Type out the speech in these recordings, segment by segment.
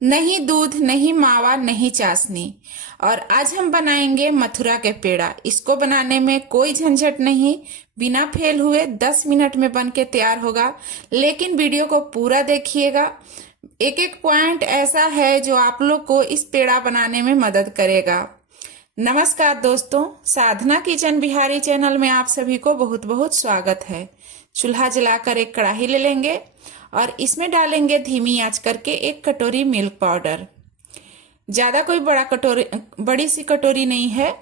नहीं दूध, नहीं मावा, नहीं चाशनी। और आज हम बनाएंगे मथुरा के पेड़ा। इसको बनाने में कोई झंझट नहीं, बिना फेल हुए 10 मिनट में बन के तैयार होगा। लेकिन वीडियो को पूरा देखिएगा। एक एक पॉइंट ऐसा है जो आप लोग को इस पेड़ा बनाने में मदद करेगा। नमस्कार दोस्तों, साधना किचन बिहारी चैनल में आप सभी को बहुत बहुत स्वागत है। चूल्हा जलाकर एक कढ़ाई ले लेंगे और इसमें डालेंगे धीमी आंच करके 1 कटोरी मिल्क पाउडर। ज़्यादा कोई बड़ी सी कटोरी नहीं है।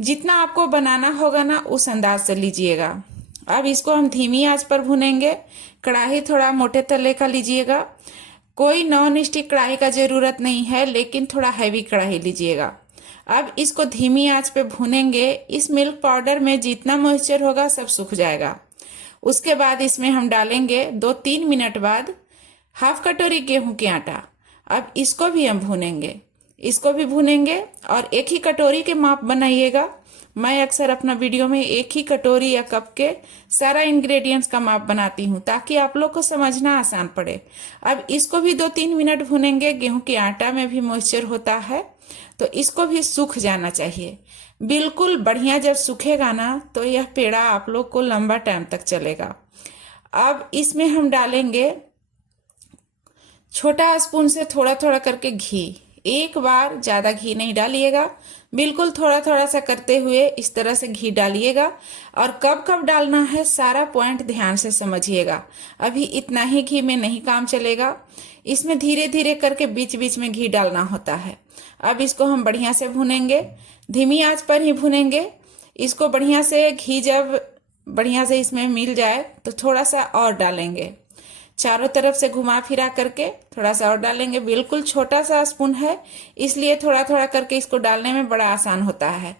जितना आपको बनाना होगा ना उस अंदाज से लीजिएगा। अब इसको हम धीमी आंच पर भूनेंगे। कढ़ाई थोड़ा मोटे तले का लीजिएगा। कोई नॉन स्टिक कढ़ाई का ज़रूरत नहीं है, लेकिन थोड़ा हैवी कढ़ाई लीजिएगा। अब इसको धीमी आंच पे भूनेंगे। इस मिल्क पाउडर में जितना मॉइस्चर होगा सब सूख जाएगा। उसके बाद इसमें हम डालेंगे 2-3 मिनट बाद 1/2 कटोरी गेहूं के आटा। अब इसको भी हम भूनेंगे और 1 ही कटोरी के माप बनाइएगा। मैं अक्सर अपना वीडियो में 1 ही कटोरी या कप के सारा इंग्रेडिएंट्स का माप बनाती हूँ, ताकि आप लोग को समझना आसान पड़े। अब इसको भी 2-3 मिनट भूनेंगे। गेहूं के आटा में भी मॉइस्चर होता है, तो इसको भी सूख जाना चाहिए। बिल्कुल बढ़िया जब सूखेगा ना, तो यह पेड़ा आप लोग को लंबा टाइम तक चलेगा। अब इसमें हम डालेंगे छोटा स्पून से थोड़ा थोड़ा करके घी। एक बार ज़्यादा घी नहीं डालिएगा, बिल्कुल थोड़ा थोड़ा सा करते हुए इस तरह से घी डालिएगा। और कब कब डालना है सारा पॉइंट ध्यान से समझिएगा। अभी इतना ही घी में नहीं काम चलेगा, इसमें धीरे धीरे करके बीच बीच में घी डालना होता है। अब इसको हम बढ़िया से भूनेंगे, धीमी आंच पर ही भूनेंगे। इसको बढ़िया से घी जब बढ़िया से इसमें मिल जाए तो थोड़ा सा और डालेंगे। चारों तरफ से घुमा फिरा करके थोड़ा सा और डालेंगे। बिल्कुल छोटा सा स्पून है, इसलिए थोड़ा थोड़ा करके इसको डालने में बड़ा आसान होता है।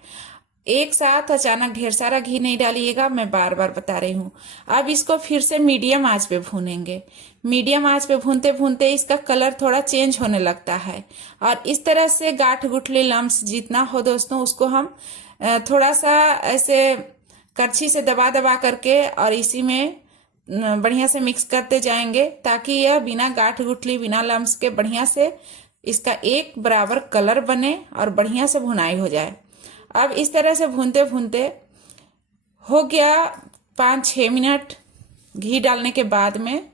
एक साथ अचानक ढेर सारा घी नहीं डालिएगा, मैं बार बार बता रही हूँ। अब इसको फिर से मीडियम आंच पे भूनेंगे। मीडियम आंच पे भूनते भूनते इसका कलर थोड़ा चेंज होने लगता है। और इस तरह से गांठ गुठली लम्स जितना हो दोस्तों, उसको हम थोड़ा सा ऐसे करछी से दबा दबा करके और इसी में बढ़िया से मिक्स करते जाएंगे, ताकि यह बिना गांठ गुठली बिना लम्स के बढ़िया से इसका एक बराबर कलर बने और बढ़िया से भुनाई हो जाए। अब इस तरह से भूनते भूनते हो गया 5-6 मिनट घी डालने के बाद में,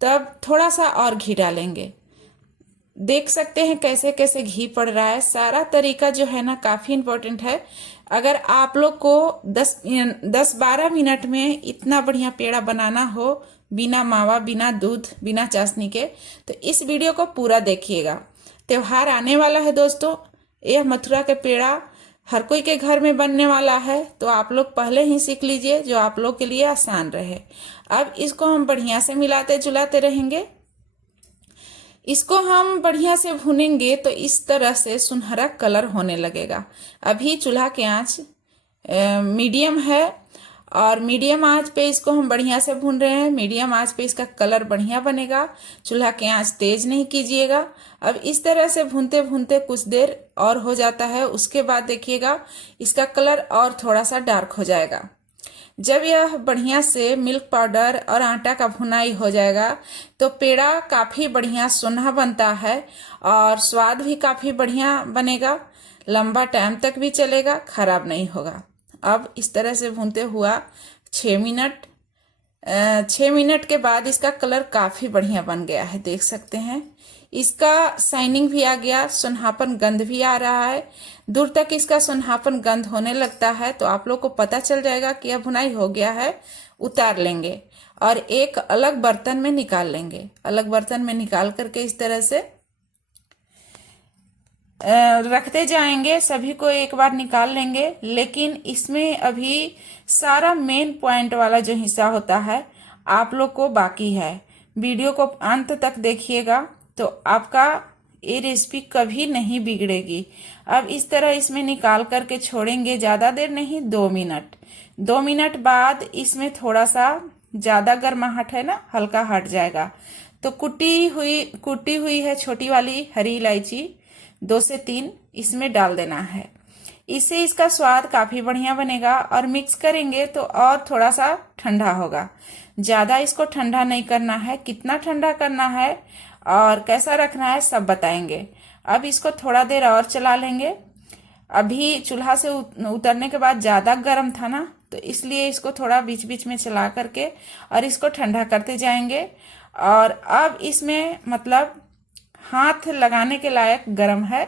तब थोड़ा सा और घी डालेंगे। देख सकते हैं कैसे कैसे घी पड़ रहा है। सारा तरीका जो है ना काफ़ी इम्पोर्टेंट है। अगर आप लोग को 10-12 मिनट में इतना बढ़िया पेड़ा बनाना हो, बिना मावा, बिना दूध, बिना चाशनी के, तो इस वीडियो को पूरा देखिएगा। त्योहार आने वाला है दोस्तों, यह मथुरा के पेड़ा हर कोई के घर में बनने वाला है, तो आप लोग पहले ही सीख लीजिए जो आप लोग के लिए आसान रहे। अब इसको हम बढ़िया से मिलाते जुलाते रहेंगे। इसको हम बढ़िया से भूनेंगे तो इस तरह से सुनहरा कलर होने लगेगा। अभी चूल्हा की आंच मीडियम है और मीडियम आंच पे इसको हम बढ़िया से भून रहे हैं। मीडियम आंच पे इसका कलर बढ़िया बनेगा। चूल्हा की आंच तेज नहीं कीजिएगा। अब इस तरह से भूनते भूनते कुछ देर और हो जाता है। उसके बाद देखिएगा इसका कलर और थोड़ा सा डार्क हो जाएगा। जब यह बढ़िया से मिल्क पाउडर और आटा का भुनाई हो जाएगा तो पेड़ा काफ़ी बढ़िया सुनहा बनता है और स्वाद भी काफ़ी बढ़िया बनेगा। लंबा टाइम तक भी चलेगा, खराब नहीं होगा। अब इस तरह से भूनते हुआ 6 मिनट 6 मिनट के बाद इसका कलर काफ़ी बढ़िया बन गया है। देख सकते हैं इसका शाइनिंग भी आ गया, सुनहापन गंध भी आ रहा है। दूर तक इसका सुनहापन गंध होने लगता है तो आप लोग को पता चल जाएगा कि यह भुनाई हो गया है। उतार लेंगे और एक अलग बर्तन में निकाल लेंगे। अलग बर्तन में निकाल करके इस तरह से रखते जाएंगे। सभी को एक बार निकाल लेंगे, लेकिन इसमें अभी सारा मेन पॉइंट वाला जो हिस्सा होता है आप लोग को बाकी है। वीडियो को अंत तक देखिएगा तो आपका ये रेसिपी कभी नहीं बिगड़ेगी। अब इस तरह इसमें निकाल करके छोड़ेंगे, ज़्यादा देर नहीं, 2 मिनट। 2 मिनट बाद इसमें थोड़ा सा ज़्यादा गर्माहट है ना, हल्का हट जाएगा तो कुटी हुई है छोटी वाली हरी इलायची 2 से 3 इसमें डाल देना है। इससे इसका स्वाद काफ़ी बढ़िया बनेगा। और मिक्स करेंगे तो और थोड़ा सा ठंडा होगा। ज़्यादा इसको ठंडा नहीं करना है। कितना ठंडा करना है और कैसा रखना है सब बताएंगे। अब इसको थोड़ा देर और चला लेंगे। अभी चूल्हा से उतरने के बाद ज़्यादा गर्म था ना, तो इसलिए इसको थोड़ा बीच बीच में चला करके और इसको ठंडा करते जाएंगे। और अब इसमें मतलब हाथ लगाने के लायक गर्म है,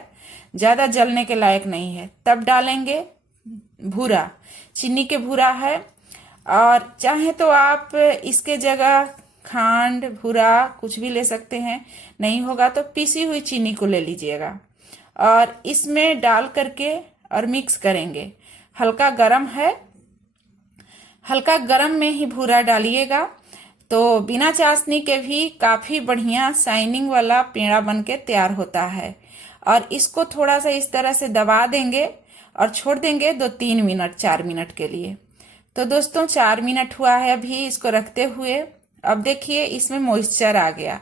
ज़्यादा जलने के लायक नहीं है। तब डालेंगे भूरा, चीनी के भूरा है। और चाहे तो आप इसके जगह खांड भूरा कुछ भी ले सकते हैं, नहीं होगा तो पीसी हुई चीनी को ले लीजिएगा। और इसमें डाल करके और मिक्स करेंगे। हल्का गरम है, हल्का गरम में ही भूरा डालिएगा, तो बिना चाशनी के भी काफ़ी बढ़िया शाइनिंग वाला पेड़ा बन के तैयार होता है। और इसको थोड़ा सा इस तरह से दबा देंगे और छोड़ देंगे 2-3 मिनट 4 मिनट के लिए। तो दोस्तों 4 मिनट हुआ है अभी इसको रखते हुए। अब देखिए इसमें मॉइस्चर आ गया।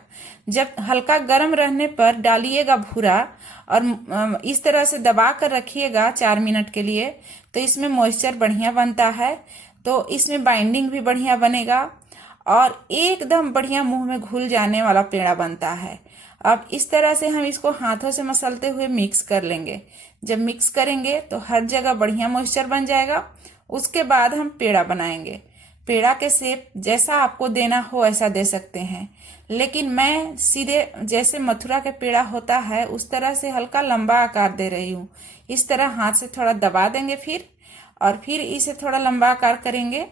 जब हल्का गर्म रहने पर डालिएगा भूरा और इस तरह से दबा कर रखिएगा 4 मिनट के लिए, तो इसमें मॉइस्चर बढ़िया बनता है, तो इसमें बाइंडिंग भी बढ़िया बनेगा और एकदम बढ़िया मुंह में घुल जाने वाला पेड़ा बनता है। अब इस तरह से हम इसको हाथों से मसलते हुए मिक्स कर लेंगे। जब मिक्स करेंगे तो हर जगह बढ़िया मॉइस्चर बन जाएगा। उसके बाद हम पेड़ा बनाएंगे। पेड़ा के शेप जैसा आपको देना हो ऐसा दे सकते हैं, लेकिन मैं सीधे जैसे मथुरा के पेड़ा होता है उस तरह से हल्का लंबा आकार दे रही हूँ। इस तरह हाथ से थोड़ा दबा देंगे फिर इसे थोड़ा लंबा आकार करेंगे।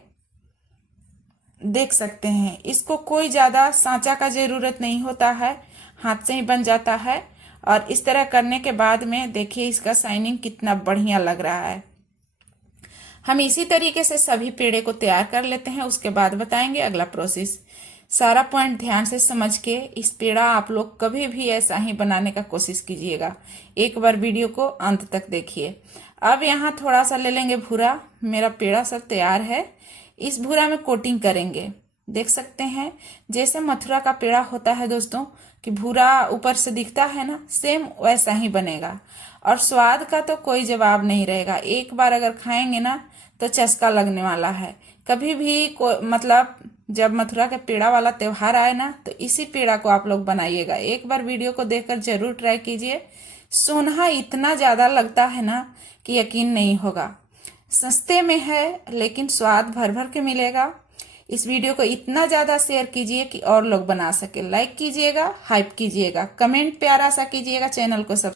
देख सकते हैं इसको कोई ज़्यादा सांचा का ज़रूरत नहीं होता है, हाथ से ही बन जाता है। और इस तरह करने के बाद में देखिए इसका शाइनिंग कितना बढ़िया लग रहा है। हम इसी तरीके से सभी पेड़े को तैयार कर लेते हैं, उसके बाद बताएंगे अगला प्रोसेस। सारा पॉइंट ध्यान से समझ के इस पेड़ा आप लोग कभी भी ऐसा ही बनाने का कोशिश कीजिएगा। एक बार वीडियो को अंत तक देखिए। अब यहाँ थोड़ा सा ले लेंगे भूरा। मेरा पेड़ा सब तैयार है। इस भूरा में कोटिंग करेंगे। देख सकते हैं जैसे मथुरा का पेड़ा होता है दोस्तों कि भूरा ऊपर से दिखता है ना, सेम वैसा ही बनेगा। और स्वाद का तो कोई जवाब नहीं रहेगा। एक बार अगर खाएंगे ना तो चस्का लगने वाला है। कभी भी मतलब जब मथुरा के पेड़ा वाला त्योहार आए ना तो इसी पेड़ा को आप लोग बनाइएगा। एक बार वीडियो को देखकर जरूर ट्राई कीजिए। सोना इतना ज़्यादा लगता है ना कि यकीन नहीं होगा। सस्ते में है लेकिन स्वाद भर भर के मिलेगा। इस वीडियो को इतना ज़्यादा शेयर कीजिए कि और लोग बना सके। लाइक कीजिएगा, हाइप कीजिएगा, कमेंट प्यारा सा कीजिएगा, चैनल को सब्सक्राइब